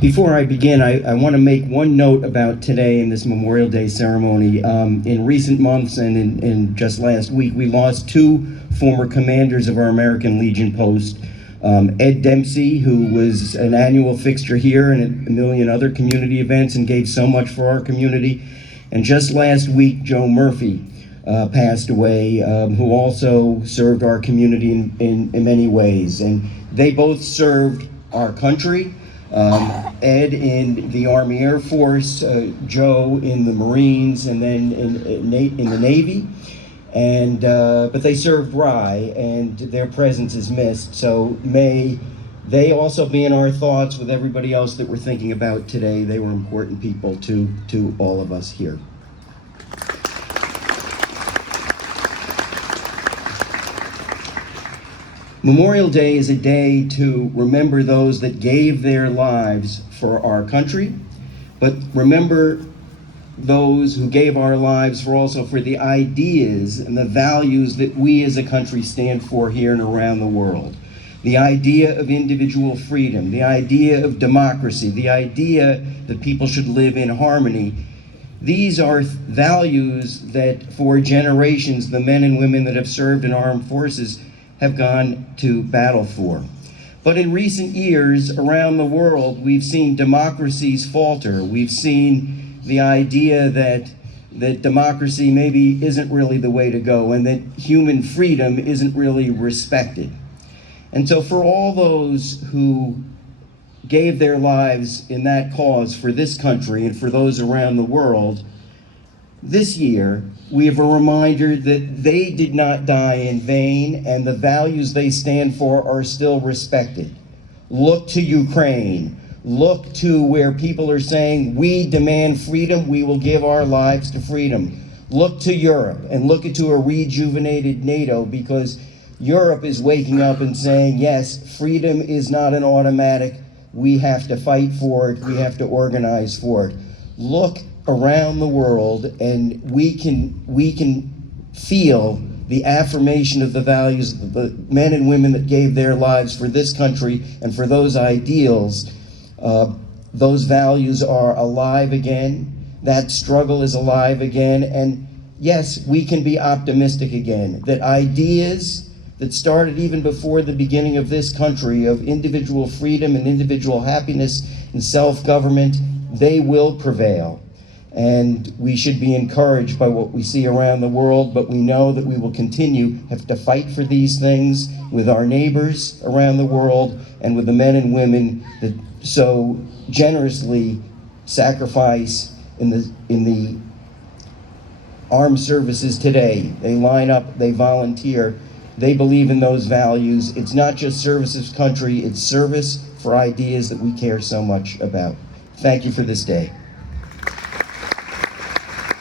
Before I begin, I want to make one note about today in this Memorial Day ceremony. In recent months and in just last week, we lost two former commanders of our American Legion post. Ed Dempsey, who was an annual fixture here and a million other community events and gave so much for our community. And just last week, Joe Murphy passed away, who also served our community in many ways. And they both served our country. Ed in the Army Air Force, Joe in the Marines, and then in the Navy. And but they served Rye, and their presence is missed. So may they also be in our thoughts with everybody else that we're thinking about today. They were important people to all of us here. Memorial Day is a day to remember those that gave their lives for our country, but remember those who gave our lives for the ideas and the values that we as a country stand for here and around the world. The idea of individual freedom, the idea of democracy, the idea that people should live in harmony. These are values that for generations the men and women that have served in armed forces have gone to battle for. But in recent years around the world, we've seen democracies falter. We've seen the idea that democracy maybe isn't really the way to go and that human freedom isn't really respected. And so for all those who gave their lives in that cause for this country and for those around the world, this year, we have a reminder that they did not die in vain and the values they stand for are still respected. Look to Ukraine. Look to where people are saying, we demand freedom, we will give our lives to freedom. Look to Europe and look to a rejuvenated NATO, because Europe is waking up and saying, yes, freedom is not an automatic. We have to fight for it. We have to organize for it. Look around the world, and we can feel the affirmation of the values of the men and women that gave their lives for this country and for those ideals. Those values are alive again. That struggle is alive again. And yes, we can be optimistic again, that ideas that started even before the beginning of this country of individual freedom and individual happiness and self-government, they will prevail. And we should be encouraged by what we see around the world, but we know that we will have to fight for these things with our neighbors around the world and with the men and women that so generously sacrifice in the armed services today. They line up, they volunteer, they believe in those values. It's not just service of country, it's service for ideas that we care so much about. Thank you for this day.